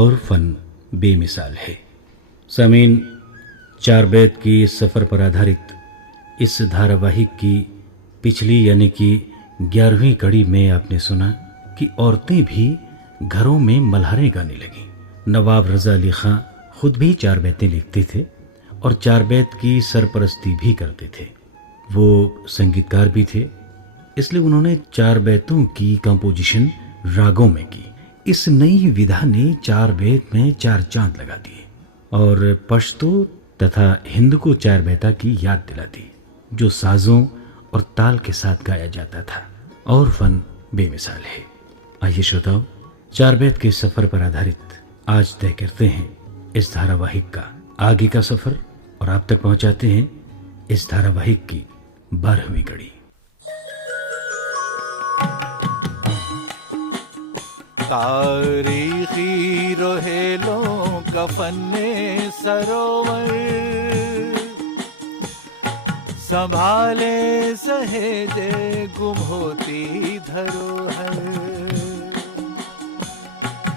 और फन बेमिसाल है। सामीन, चार बैत की सफ़र पर आधारित इस धारावाहिक की पिछली यानी कि 11वीं कड़ी में आपने सुना कि औरतें भी घरों में मल्हारें गाने लगीं। नवाब रज़ा अली खां खुद भी चार बैतें लिखते थे और चार बैत की सरपरस्ती भी करते थे। वो संगीतकार भी थे, इसलिए उन्होंने चार बैतों की कंपोजिशन रागों में की। इस नई विधा ने चार बैत में चार चांद लगा दिए और पश्तो तथा हिंद को चार बैता की याद दिला दी, जो साजों और ताल के साथ गाया जाता था। और फन बेमिसाल है। आइए श्रोताओ, चार बैत के सफर पर आधारित आज तय करते हैं इस धारावाहिक का आगे का सफर और आप तक पहुंचाते हैं इस धारावाहिक की 12वीं कड़ी। तारीखी रोहेलों का फन्ने सरोवर, संभाले सहेजे गुम होती धरोहर।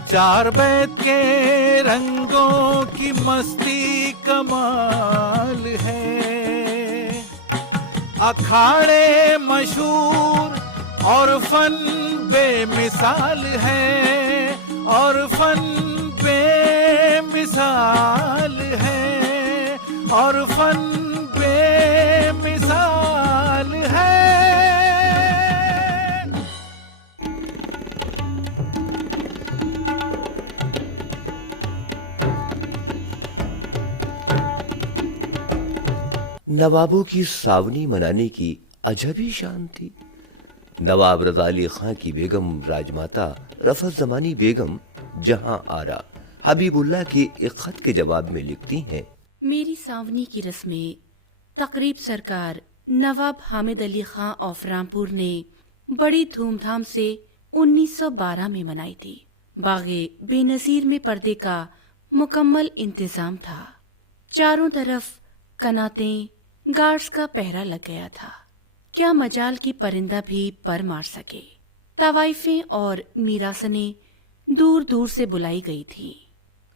चार बैत के रंगों की मस्ती कमाल है, अखाड़े मशहूर और फन बेमिसाल है, और फन बेमिसाल है, और फन बेमिसाल है। नवाबों की सावनी मनाने की अजब ही शान थी। नवाब रज़ा अली खां की बेगम राजमाता रफ़त ज़मानी बेगम जहां आरा हबीबुल्लाह के एक खत के जवाब में लिखती हैं, मेरी सावनी की रस्में तकरीब सरकार नवाब हामिद अली खां ऑफ रामपुर ने बड़ी धूमधाम से 1912 में मनाई थी। बागे बेनज़ीर में पर्दे का मुकम्मल इंतजाम था। चारों तरफ कनातें, गार्ड्स का पहरा लग गया था। क्या मजाल की परिंदा भी पर मार सके। तवाइफें और मीरासनें दूर दूर से बुलाई गई थी।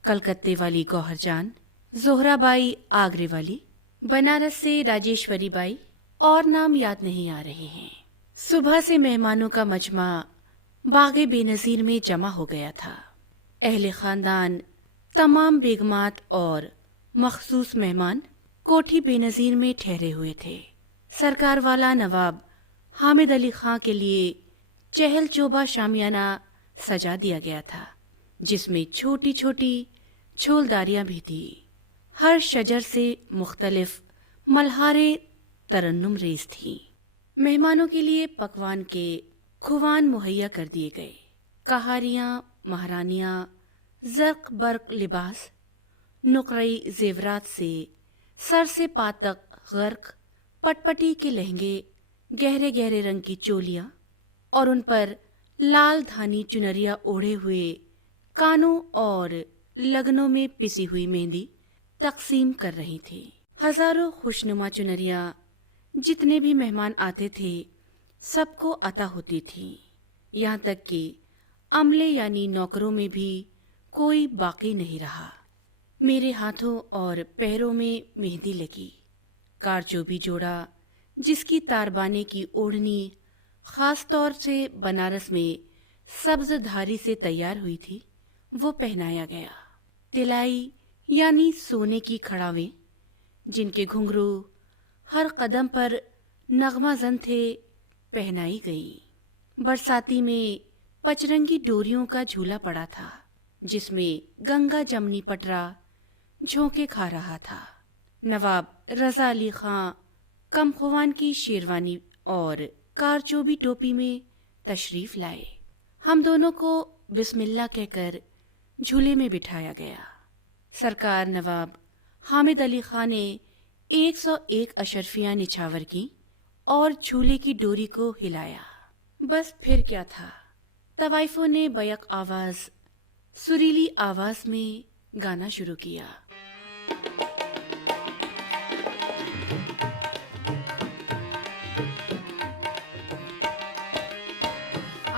कलकत्ते वाली गौहरजान, जोहराबाई आगरे वाली, बनारस से राजेश्वरी बाई और नाम याद नहीं आ रहे हैं। सुबह से मेहमानों का मजमा बागे बेनज़ीर में जमा हो गया था। अहले खानदान, तमाम बेगमात और मखसूस मेहमान कोठी बेनज़ीर में ठहरे हुए थे। सरकार वाला नवाब हामिद अली खां के लिए चहल चोबा शामियाना सजा दिया गया था, जिसमें छोटी छोटी छोलदारियां भी थी। हर शजर से मुख्तलिफ मल्हारे तरन्नुम रेज थीं। मेहमानों के लिए पकवान के खुवान मुहैया कर दिए गए। कहारियां, महारानियां ज़र्क बर्क लिबास, नुकरई जेवरात से सर से पात तक गर्क, पटपटी के लहंगे, गहरे गहरे रंग की चोलियां और उन पर लाल धानी चुनरिया ओढ़े हुए कानों और लगनों में पिसी हुई मेहंदी तकसीम कर रही थी। हजारों खुशनुमा चुनरिया जितने भी मेहमान आते थे सबको अता होती थी। यहाँ तक कि अमले यानी नौकरों में भी कोई बाकी नहीं रहा। मेरे हाथों और पैरों में मेहंदी लगी। कारचोबी जोड़ा, जिसकी तारबाने की ओढ़नी खास तौर से बनारस में सब्ज धारी से तैयार हुई थी, वो पहनाया गया। तिलाई यानी सोने की खड़ावें, जिनके घुंघरू हर कदम पर नगमाजन थे, पहनाई गई। बरसाती में पचरंगी डोरियों का झूला पड़ा था, जिसमें गंगा जमनी पटरा झोंके खा रहा था। नवाब रज़ा अली खां कमखुवान की शेरवानी और कारचोबी टोपी में तशरीफ लाए। हम दोनों को बिस्मिल्लाह कहकर झूले में बिठाया गया। सरकार नवाब हामिद अली खां ने 101 अशरफियां निछावर की और झूले की डोरी को हिलाया। बस फिर क्या था, तवाइफों ने बैक आवाज, सुरीली आवाज में गाना शुरू किया।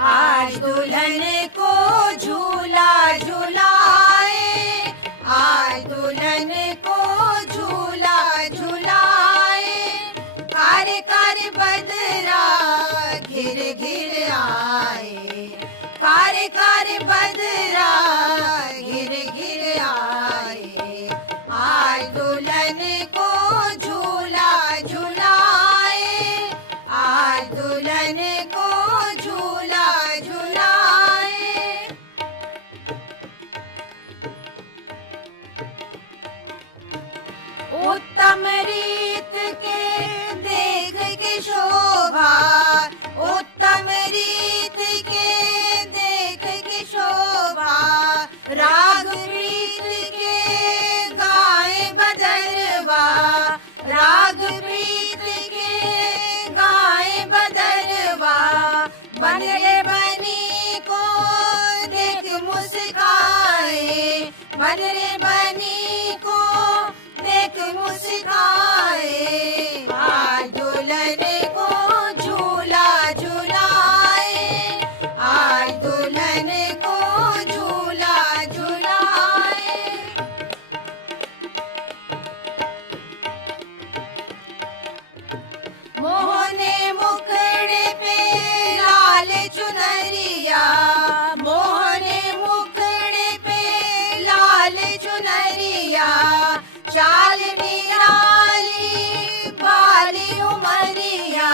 आज दुल्हन को झूला झूला उत्तम रीत के देख के शोभा, उत्तम रीत के देख के शोभा, राग प्रीत के गाए बदरवा, राग प्रीत के गाए बदरवा, बनरे बनी को देख मुस्काए, बनरे बनी को देख मुस्काए, आज दुल्हन को झूला झुलाए, आज दुल्हन को झूला झुलाए। मोहने मुखड़े पे लाल चुनरिया, मोहने मुखड़े पे लाल चुनरिया, चाल निराली बाली उमरिया,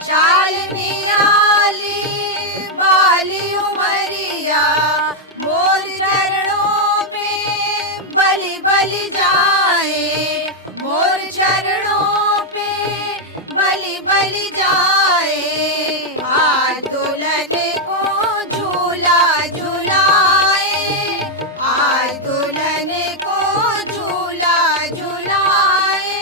चाल निराली बाली उमरिया, मोर चरणों पे बलि बलि जाए, मोर चरणों पे बलि बलि जाए, आज दुल्हन को झूला झुलाए, आज दुल्हन को झूला झुलाए।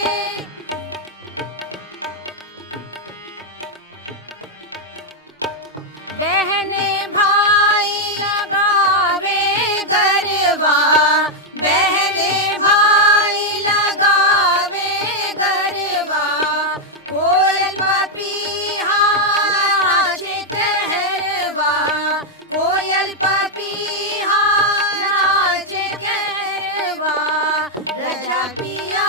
बहने भाई लगावे गरबा, बहने भाई लगावे गरबा, कोयल पपीहा नाचे कहरवा, कोयल पपीहा नाचे कहरवा, रजा पिया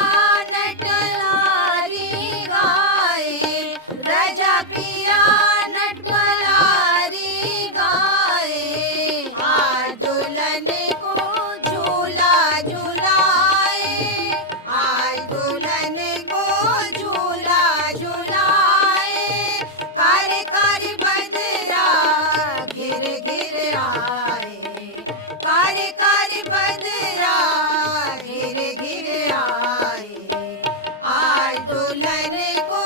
नटलारी गाए, रजा पिया नटलारी गाए, आज दुल्हन को झूला झुलाए, आज दुल्हन को झूला झुलाए, कर कर बदरा घिर घिर आए, कर कर बदरा घिर घिर आए, आज दुल्हन को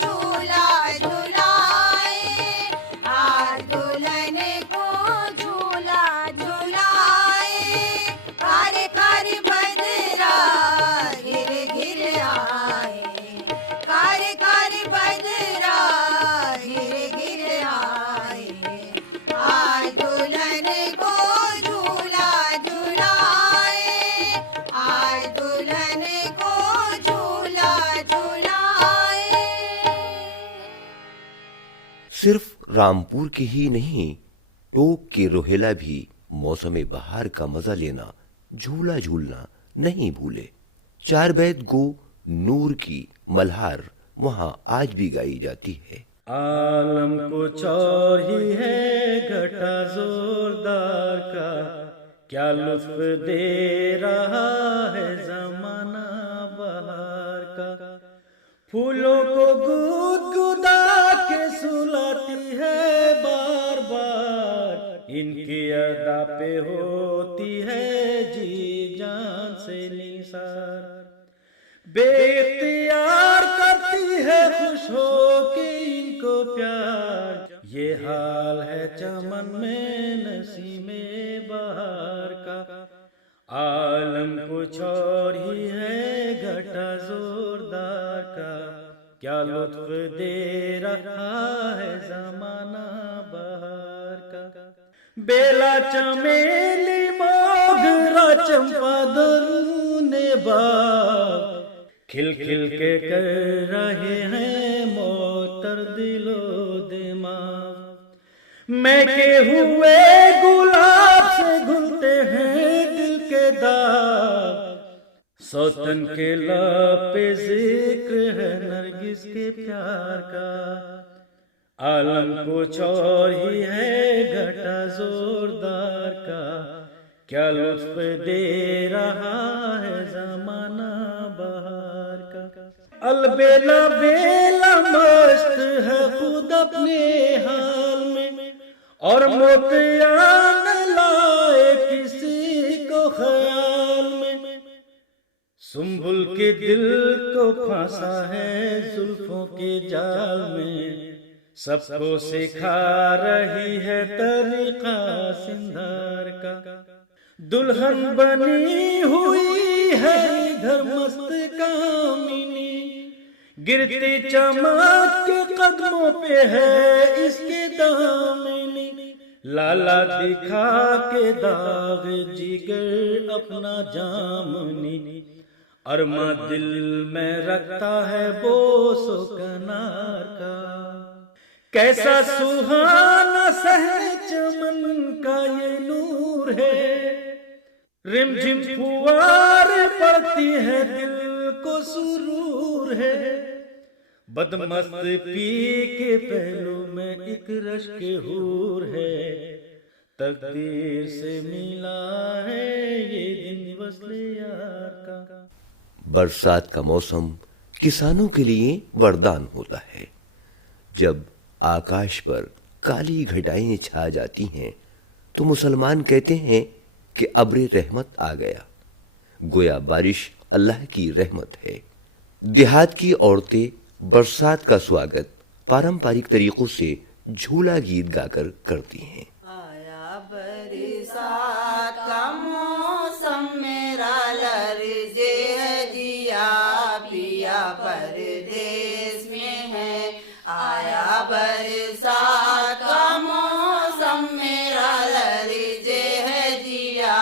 झूला झुलाए, आज दुल्हन को झूला झुलाए, कर कर बदरा घिर घिर आए, कर कर बदरा घिर घिर आए, आज दुल्हन को झूला झुलाए, आज दुल्हन को झूला झुलाए। सिर्फ रामपुर के ही नहीं, टोक के रोहेला भी मौसम बहार का मजा लेना, झूला झूलना नहीं भूले। चार बैत गो नूर की मल्हार वहां आज भी गाई जाती है। आलम कुछ और ही है घटा जोरदार का, क्या लुत्फ दे रहा है जमाना बहार का। फूलों को गुदगुदा के सुलाती है बार बार, इनकी अदा पे होती है जी जान से निसार। बेख्तियार करती है खुश हो के इनको प्यार, ये हाल है चमन में नसीमे बहार का। आलम कुछ और ही है घटा जोरदार का, क्या लुत्फ दे रहा है जमाना बहार का। बेला चमेली मोगरा चंपा दरूने बाग, खिल खिल के कर रहे हैं मोतर दिलो दिमाग। महके हुए गुलाब से घुलते हैं दिल के दाग, सौतन के लब पे जिक्र है नरगिस के प्यार का। आलम कुछ और ही है घटा जोरदार का, क्या लुत्फ दे रहा है जमाना बहार का। अलबेला बेला मस्त है खुद अपने हाल में, और मोतिया न लाए किसी को ख्याल में। सुंबुल के दिल को फांसा है जुल्फों के जाल में, सबको सिखा रही है तरीका सिंगार का। दुल्हन बनी हुई है इधर मस्त कामिनी, गिरती चमक के कदमों पे है इसके दामिनी। लाला दिखा के दाग जिगर अपना जामनी, अरमा दिल में रखता है बोसो कनार का। कैसा सुहाना सहने चमन का ये नूर है, रिमझिम फुआरे पड़ती है दिल को सुरूर है। बदमस्त पी के पहलू में एक रश के हूर है, तकदीर से मिला है ये दिन वस्ले यार का। बरसात का मौसम किसानों के लिए वरदान होता है। जब आकाश पर काली घटाएं छा जाती हैं तो मुसलमान कहते हैं कि अब्रे रहमत आ गया, गोया बारिश अल्लाह की रहमत है। देहात की औरतें बरसात का स्वागत पारंपरिक तरीकों से झूला गीत गाकर करती हैं। आया बरसात का मौसम मेरा लर्जे है जिया पिया परदेस में है। आया बरसात का मौसम मेरा लर्जे है जिया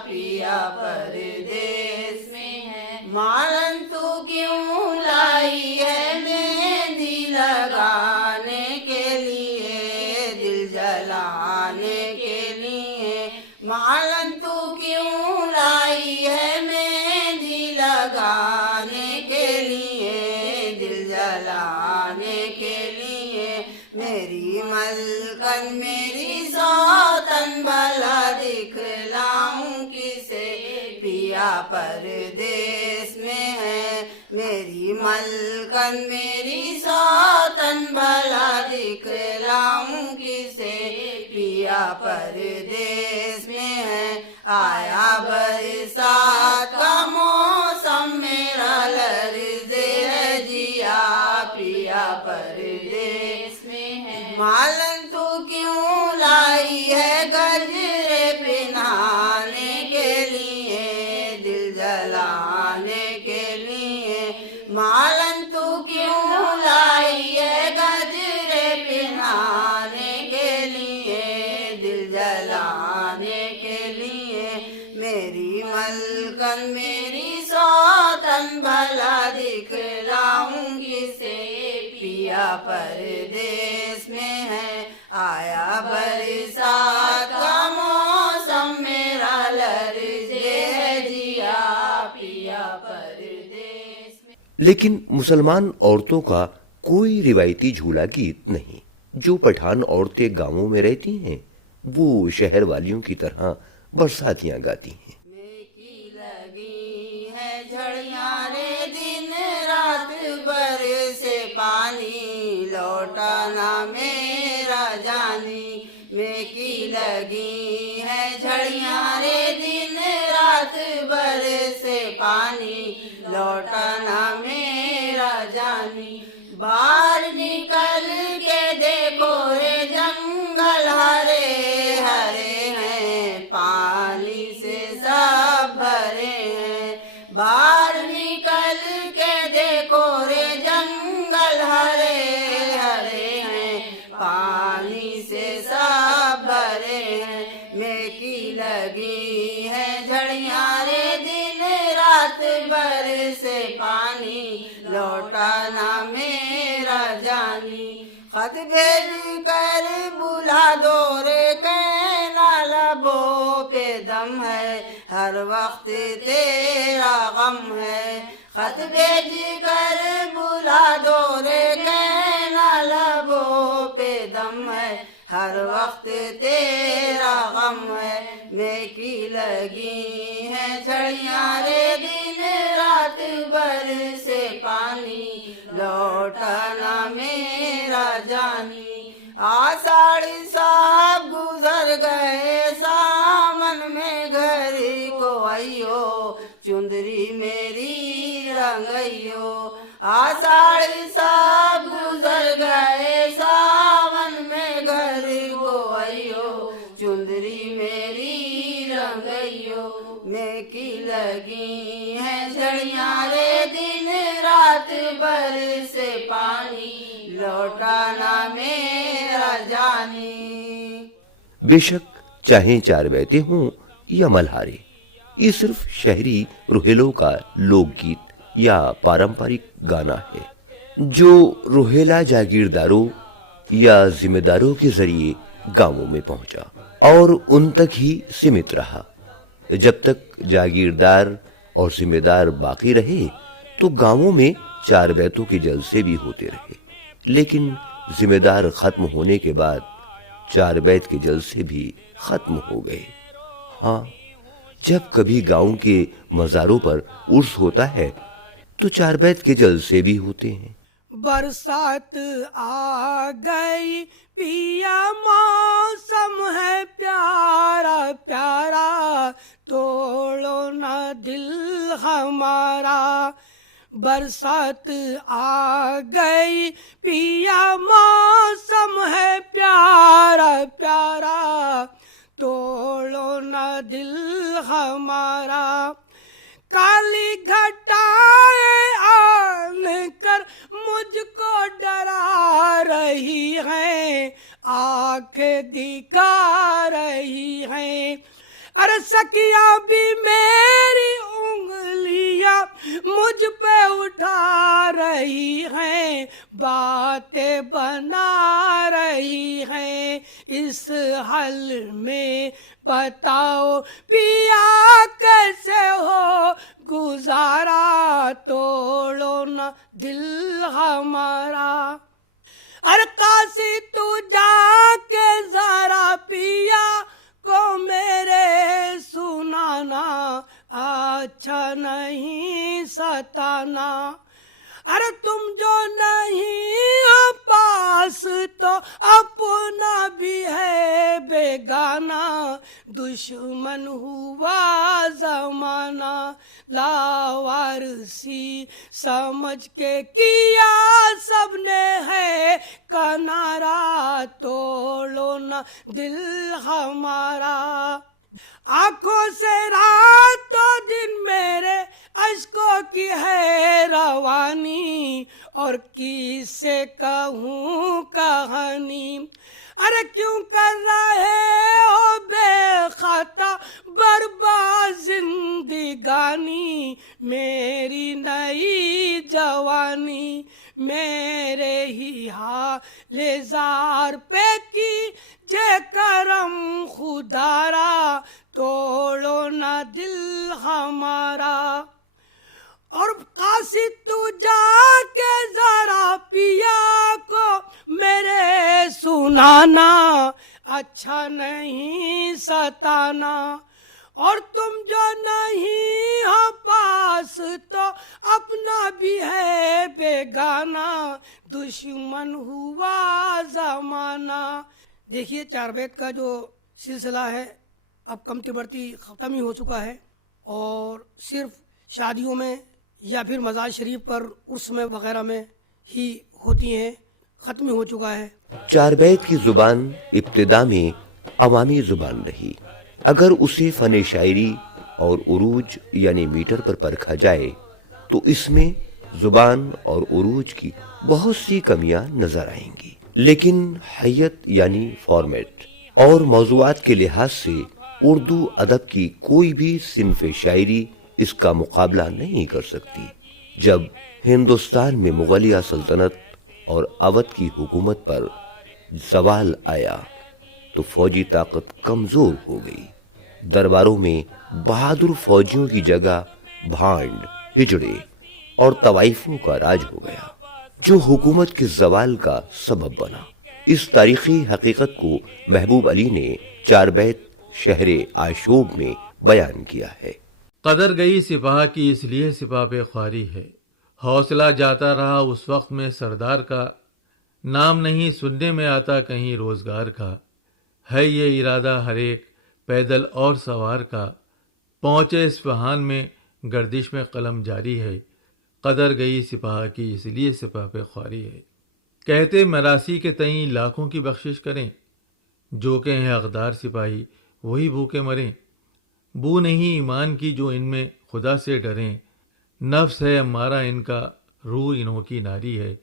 पिया परदेस में है। मालन तू क्यों लाई है मेहंदी लगाने के लिए, दिल जलाने के लिए। मालन तू क्यों लाई है मेहंदी लगाने के लिए, दिल जलाने के लिए। मेरी मलकन मेरी सौतन भला दिखलाऊं किसे, पिया परदेस में है। मेरी मलकन मेरी सौतन भला दिखलाऊं किसे, पिया परदेस में है। आया बरसात का मौसम मेरा लर्जे है जिया पिया परदेस में है। मालन तू क्यों लाई है गजरे पिनाने के लिए, दिल जलाने के लिए। मालन तू क्यों लाई है गजरे पिनाने के लिए, दिल जलाने के लिए। मेरी मलकन मेरी सौतन भला दिखलाऊं किसे, पिया परदेस में है। आया बरसात का मौसम मेरा लर्जे है जिया पिया परदेस में। लेकिन मुसलमान औरतों का कोई रिवायती झूला गीत नहीं। जो पठान औरतें गांवों में रहती हैं वो शहर वालियों की तरह बरसातियां गाती हैं। की लगी है झड़ियां रे दिन रात बरसे पानी, लौटाना मेरा जानी। में की लगी है झड़ियां रे दिन रात बरसे पानी, लौटाना मेरा जानी। बाहर निकल के देखो रे जंगल हरे हरे हैं, पानी से सब भरे हैं। बाहर निकल के देखो रे जंगल हरे हरे हैं, पानी से सब भरे हैं। में की लगी है झड़ियां रे दिन रात बरसे पानी, लौटाना मेरा जानी। खत भेज कर बुला दो रे कहना लबों पे दम है, हर वक्त तेरा गम है। खत भेज कर बुला दो रे कहना लबों पे दम है, हर वक्त तेरा गम है। में की लगी है झड़ियां रे दिन रात बरसे पानी, लौटाना मेरा जानी। आषाढ़ साहब गुजर गए सावन में घर को आइयो, चुंदरी मेरी रंगइयो आषाढ़ सब गुजर गए सावन में घर को आइयो चुंदरी मेरी रंगइयो मैं की लगी है झड़ियाँ रे दिन रात बरसे पानी लौटाना मेरा जानी। बेशक चाहे चार बैते हों या मल्हारे, ये सिर्फ शहरी रोहेलों का लोकगीत या पारंपरिक गाना है जो रोहेला जागीरदारों या जिम्मेदारों के जरिए गांवों में पहुंचा और उन तक ही सीमित रहा। जब तक जागीरदार और जिम्मेदार बाकी रहे तो गांवों में चार बैतों के जलसे भी होते रहे, लेकिन जिम्मेदार खत्म होने के बाद चार बैत के जलसे भी खत्म हो गए। हाँ, जब कभी गांव के मज़ारों पर उर्स होता है तो चार बैत के जलसे भी होते हैं। बरसात आ गई पिया मौसम है प्यारा प्यारा तोड़ो ना दिल हमारा। बरसात आ गई पिया मौसम है प्यारा प्यारा तोड़ो ना दिल हमारा। काली घटाएं आन कर मुझको डरा रही हैं आंखें दिखा रही हैं। अरे सखिया भी मेरी उंगलियां मुझ पे उठा रही हैं बातें बना रही हैं। इस हाल में बताओ पिया कैसे हो गुजारा तोड़ो न दिल हमारा। अरे काशी तू जाके जरा पिया को मेरे सुनाना अच्छा नहीं सताना। अरे तुम जो नहीं हो पास तो अपना भी है बेगाना। दुश्मन हुआ जमाना लावारसी समझ के किया सबने है किनारा तोड़ो न दिल हमारा। आंखों से रातों दिन मेरे अश्कों की है रवानी और किससे कहूँ कहानी। अरे क्यों कर रहे हो बेखता बर्बाद जिंदगानी मेरी नई जवानी। मेरे ही हाले जार पे की जे करम खुदारा तोड़ो ना दिल हमारा। और काशी तू जाके जरा पिया को मेरे सुनाना अच्छा नहीं सताना। और तुम जो नहीं हो पास तो अपना भी है बेगाना। दुश्मन हुआ जमाना। देखिए चार बैत का जो सिलसिला है अब कमती बढ़ती ख़त्म ही हो चुका है और सिर्फ शादियों में या फिर मज़ार शरीफ पर उर्स में वगैरह में ही होती हैं, ख़त्म हो चुका है। चार बैत की जुबान इब्तिदा में अवामी जुबान रही। अगर उसे फ़न शायरी और उरूज यानी मीटर पर परखा जाए तो इसमें जुबान और उरूज की बहुत सी कमियां नजर आएंगी, लेकिन हैयत यानी फॉर्मेट और मौज़ूआत के लिहाज से उर्दू अदब की कोई भी सिन्फ़ शायरी इसका मुकाबला नहीं कर सकती। जब हिंदुस्तान में मुगलिया सल्तनत और अवध की हुकूमत पर ज़वाल आया तो फौजी ताकत कमज़ोर हो गई। दरबारों में बहादुर फौजियों की जगह भांड, हिजड़े और तवाइफों का राज हो गया, जो हुकूमत के ज़वाल का सबब बना। इस तारीखी हकीकत को महबूब अली ने चार बैत शहरे आशोब में बयान किया है। कदर गई सिपाह की इसलिए सिपाह पे ख्वारी है, हौसला जाता रहा उस वक्त में सरदार का, नाम नहीं सुनने में आता कहीं रोजगार का। है ये इरादा हर एक पैदल और सवार का, पहुँचे इस्फहान में गर्दिश में कलम जारी है, कदर गई सिपाह की इसलिए सिपाह पे ख्वारी है। कहते मरासी के तई लाखों की बख्शिश करें, जो के हैं हकदार सिपाही वही भूखे मरें। बू नहीं ईमान की जो इनमें खुदा से डरें, नफ्स है हमारा इनका रूह इन्हों की नारी है।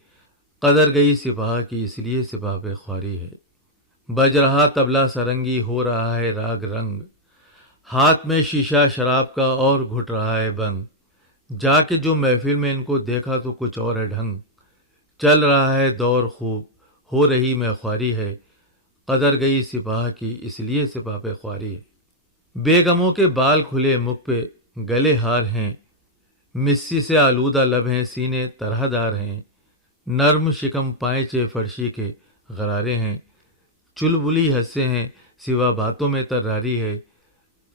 कदर गई सिपाह की इसलिए सिपाह पे ख्वारी है। बज रहा तबला सरंगी हो रहा है राग रंग, हाथ में शीशा शराब का और घुट रहा है बंग। जाके जो महफिल में इनको देखा तो कुछ और है ढंग, चल रहा है दौर खूब हो रही मैं ख्वारी है। कदर गई सिपाह की इसलिए सिपाह पे ख्वारी है। बेगमों के बाल खुले मुख पे गले हार हैं, मिस्सी से आलूदा लब हैं सीने तरहदार हैं। नर्म शिकम पाएचे फर्शी के गरारे हैं, चुलबुली हंसे हैं सिवा बातों में तर्रारी है।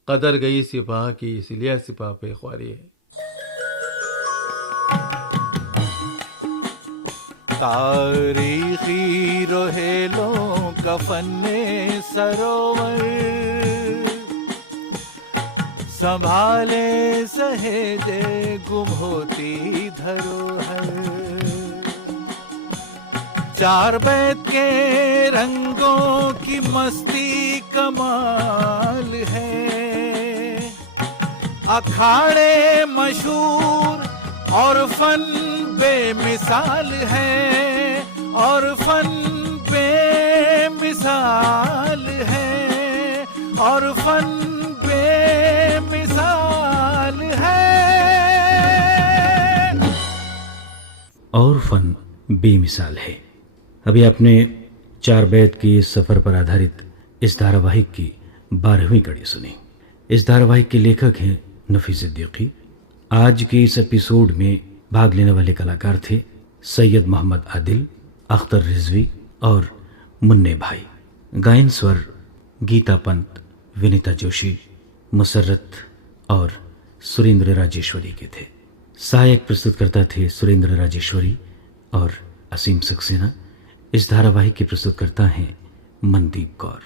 कदर गई सिपाह की इसलिए सिपाह पे ख्वारी है। तारीखी रोहेलों का फन्ने सरोवर, संभाले सहेजे गुम होती धरोहर। चार बैत के रंगों की मस्ती कमाल है, अखाड़े मशहूर और फन बेमिसाल है, और फन बेमिसाल है, और फन बेमिसाल है। और फन बेमिसाल है। अभी आपने चार बैत की सफ़र पर आधारित इस धारावाहिक की 12वीं कड़ी सुनी। इस धारावाहिक के लेखक हैं नफीस सिद्दीकी। आज के इस एपिसोड में भाग लेने वाले कलाकार थे सैयद मोहम्मद आदिल, अख्तर रिजवी और मुन्ने भाई। गायन स्वर गीता पंत, विनीता जोशी, मुसर्रत और सुरेंद्र राजेश्वरी के थे। सहायक प्रस्तुतकर्ता थे सुरेंद्र राजेश्वरी और असीम सक्सेना। इस धारावाहिक के प्रस्तुतकर्ता हैं मनदीप कौर।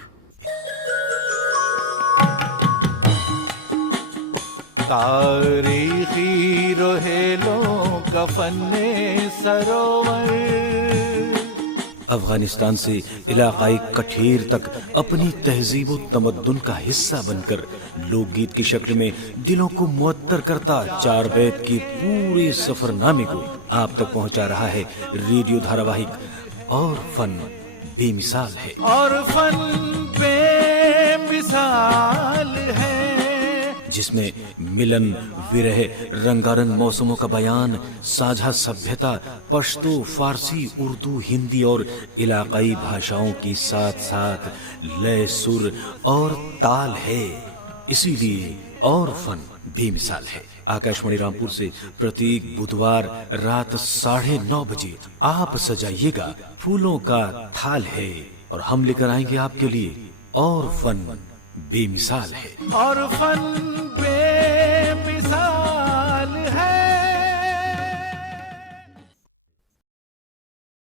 तारीखी रोहेलों का फन्ने सरोवर, अफगानिस्तान से इलाकाई कठेर तक अपनी तहजीब व तमद्दुन का हिस्सा बनकर लोकगीत की शक्ल में दिलों को मुअत्तर करता चार बैत की पूरे सफरनामे को आप तक पहुंचा रहा है रेडियो धारावाहिक और फन बेमिसाल है। और फन बेमिसाल है, जिसमें मिलन, विरह, रंगारंग मौसमों का बयान, साझा सभ्यता, पश्तो, फारसी, उर्दू, हिंदी और इलाकाई भाषाओं की साथ साथ लय, सुर और ताल है। इसीलिए और फन बेमिसाल है। आकाशवाणी रामपुर से प्रत्येक बुधवार रात 9:30 बजे आप सजाइएगा फूलों का थाल है और हम लेकर आएंगे आपके लिए और फन बेमिसाल है। और फन